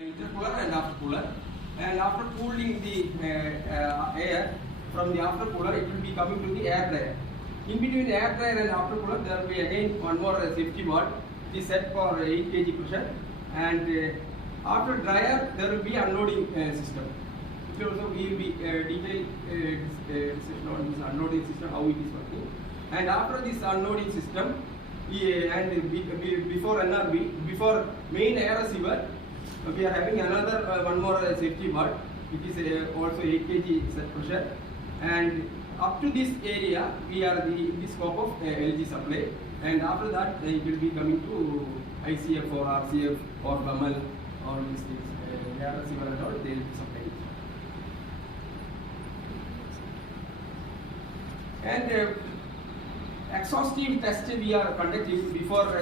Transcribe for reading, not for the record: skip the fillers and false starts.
intercooler and aftercooler, and after cooling the air from the aftercooler, it will be coming to the air dryer. In between the air dryer and aftercooler, there will be again one more safety valve. It is set for 8 kg pressure, and after dryer there will be unloading system. It also we will be detailed discussion on this unloading system, how it is working. And after this unloading system, before NRB, before main air receiver, we are having another one more safety valve. It is also 8 kg set pressure, and up to this area we are in the scope of LG supply, and after that it will be coming to ICF or RCF or BAML or these things, air receiver and all, they will be supplying. And exhaustive test we are conducting before